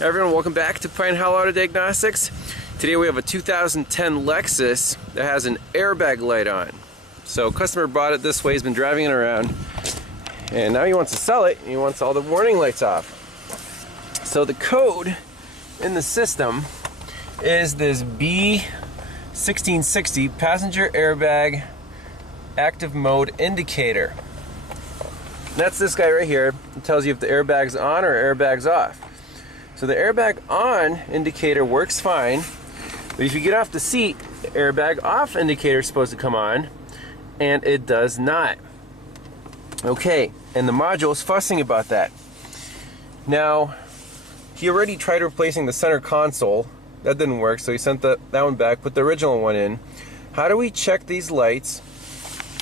Hey everyone, welcome back to Pine Hollow Auto Diagnostics. Today we have a 2010 Lexus that has an airbag light on. So customer bought it this way, he's been driving it around, and now he wants to sell it, and he wants all the warning lights off. So the code in the system is this B1660 passenger airbag active mode indicator. That's this guy right here. It tells you if the airbag's on or airbag's off. So the airbag on indicator works fine, but if you get off the seat, the airbag off indicator is supposed to come on, and it does not. Okay, and the module is fussing about that. Now, he already tried replacing the center console. That didn't work, so he sent that one back, put the original one in. How do we check these lights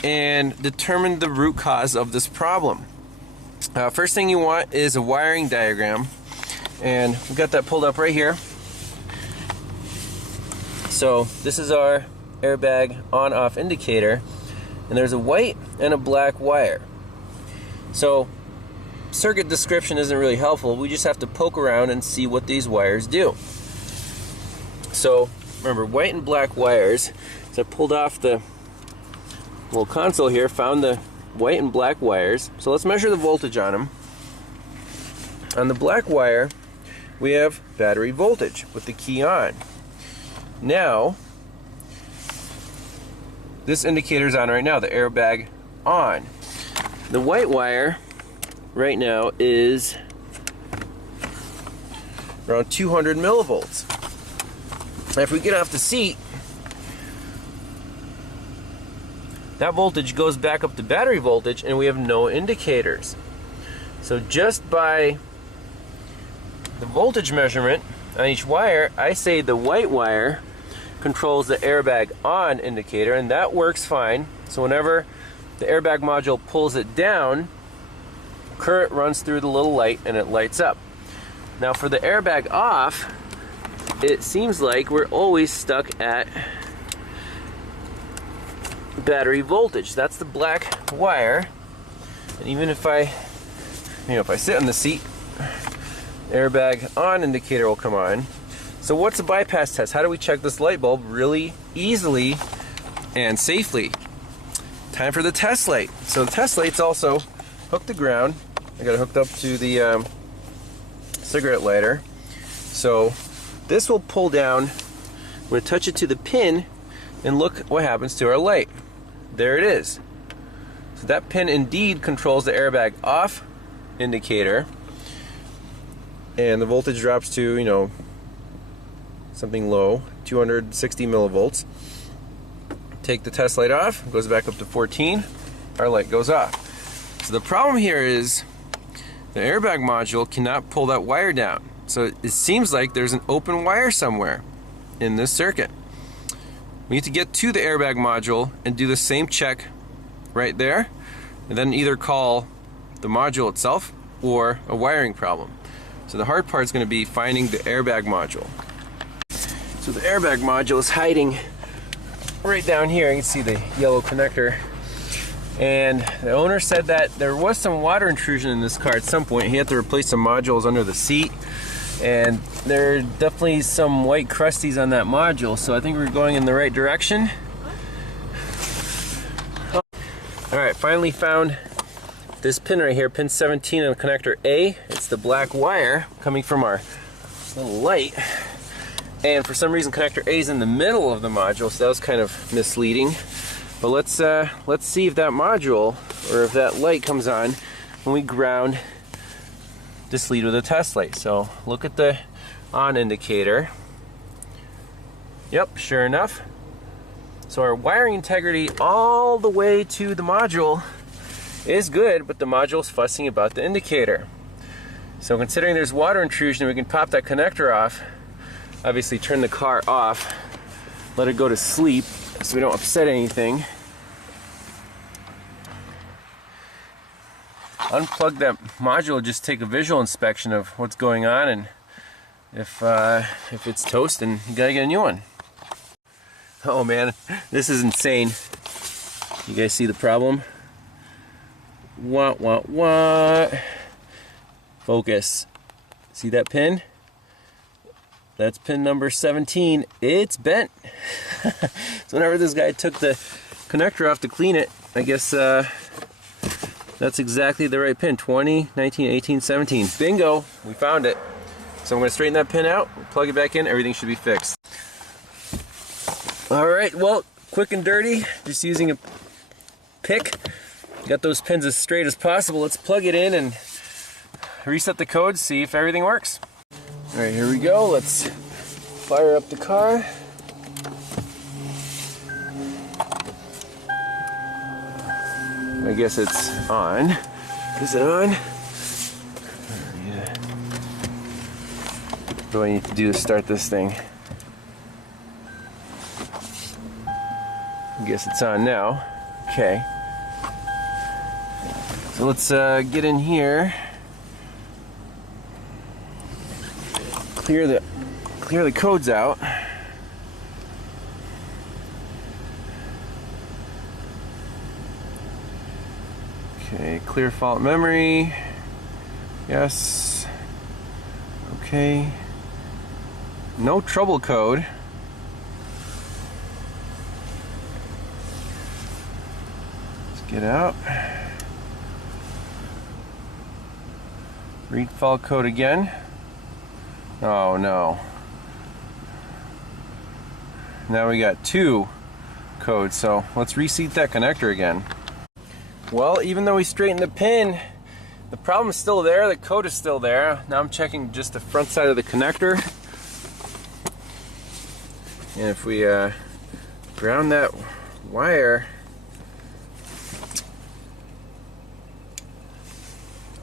and determine the root cause of this problem? First thing you want is a wiring diagram. And we've got that pulled up right here. So this is our airbag on-off indicator, and there's a white and a black wire. So circuit description isn't really helpful. We just have to poke around and see what these wires do. So remember, white and black wires. So I pulled off the little console here, found the white and black wires. So let's measure the voltage on them. On the black wire, we have battery voltage with the key on. Now, this indicator's on right now, the airbag on. The white wire right now is around 200 millivolts. Now, if we get off the seat, that voltage goes back up to battery voltage and we have no indicators. So just by the voltage measurement on each wire, I say the white wire controls the airbag on indicator, and that works fine. So whenever the airbag module pulls it down, current runs through the little light and it lights up. Now for the airbag off, it seems like we're always stuck at battery voltage. That's the black wire, and even if I sit in the seat, airbag on indicator will come on. So what's a bypass test? How do we check this light bulb really easily and safely? Time for the test light. So the test light's also hooked to ground. I got it hooked up to the cigarette lighter. So this will pull down. I'm going to touch it to the pin and look what happens to our light. There it is. So that pin indeed controls the airbag off indicator, and the voltage drops to, something low, 260 millivolts. Take the test light off, it goes back up to 14, our light goes off. So the problem here is the airbag module cannot pull that wire down. So it seems like there's an open wire somewhere in this circuit. We need to get to the airbag module and do the same check right there, and then either call the module itself or a wiring problem. So the hard part is going to be finding the airbag module. So the airbag module is hiding right down here. You can see the yellow connector. And the owner said that there was some water intrusion in this car at some point. He had to replace some modules under the seat. And there are definitely some white crusties on that module. So I think we're going in the right direction. Alright, finally found this pin right here, pin 17 on connector A. It's the black wire coming from our little light, and for some reason connector A is in the middle of the module, so that was kind of misleading. But let's see if that module or if that light comes on when we ground this lead with a test light. So look at the on indicator. Yep, sure enough. So our wiring integrity all the way to the module is good, but the module is fussing about the indicator. So considering there's water intrusion, we can pop that connector off, obviously turn the car off, let it go to sleep so we don't upset anything. Unplug that module, just take a visual inspection of what's going on, and if it's toast, then you gotta get a new one. Oh man, this is insane. You guys see the problem? What? Focus. See that pin? That's pin number 17. It's bent. So whenever this guy took the connector off to clean it, I guess that's exactly the right pin. 20, 19, 18, 17. Bingo! We found it. So I'm going to straighten that pin out, plug it back in, everything should be fixed. Alright, well, quick and dirty, just using a pick. Got those pins as straight as possible. Let's plug it in and reset the code, see if everything works. Alright, here we go. Let's fire up the car. I guess it's on. Is it on? Yeah. What do I need to do to start this thing? I guess it's on now. Okay. So let's get in here. Clear the codes out. Okay, clear fault memory. Yes. Okay. No trouble code. Let's get out. Read fault code again. Oh no. Now we got 2 codes, so let's reseat that connector again. Well, even though we straightened the pin, the problem is still there, the code is still there. Now I'm checking just the front side of the connector. And if we ground that wire,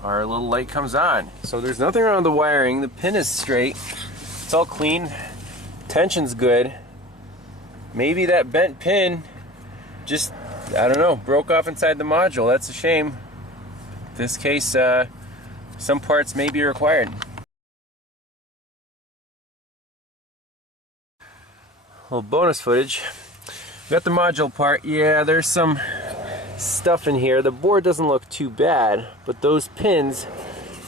our little light comes on. So there's nothing wrong with the wiring. The pin is straight. It's all clean. Tension's good. Maybe that bent pin just, I don't know, broke off inside the module. That's a shame. In this case, some parts may be required. A little bonus footage. We got the module part. Yeah, there's some stuff in here. The board doesn't look too bad, but those pins,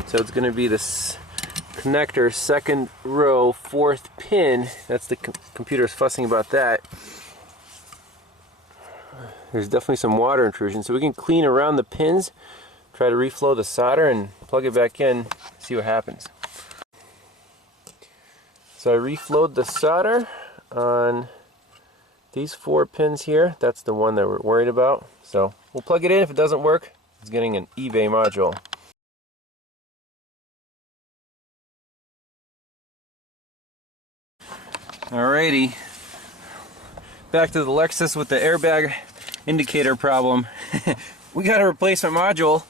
so it's going to be this connector, second row, 4th pin. That's the computer's fussing about that. There's definitely some water intrusion, so we can clean around the pins, try to reflow the solder and plug it back in, see what happens. So I reflowed the solder on these 4 pins here. That's the one that we're worried about. So we'll plug it in. If it doesn't work, it's getting an eBay module. Alrighty, back to the Lexus with the airbag indicator problem. We got a replacement module.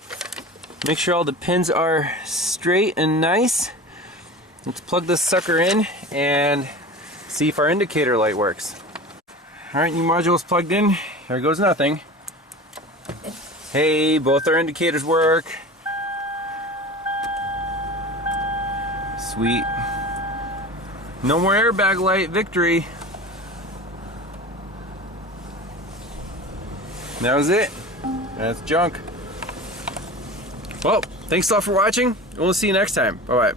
Make sure all the pins are straight and nice. Let's plug this sucker in and see if our indicator light works. Alright, new module is plugged in. There goes nothing. Hey, both our indicators work. Sweet. No more airbag light, victory. That was it. That's junk. Well, thanks a lot for watching. We'll see you next time. Bye-bye.